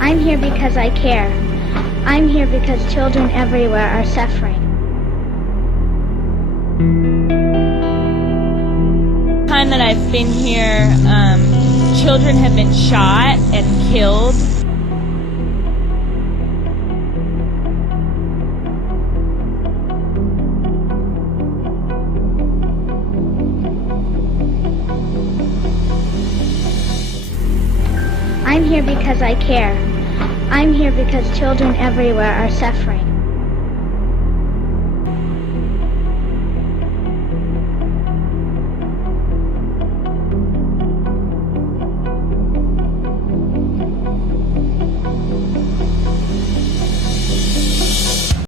I'm here because I care. I'm here because children everywhere are suffering. The time that I've been here, children have been shot and killed. I'm here because I care. I'm here because children everywhere are suffering.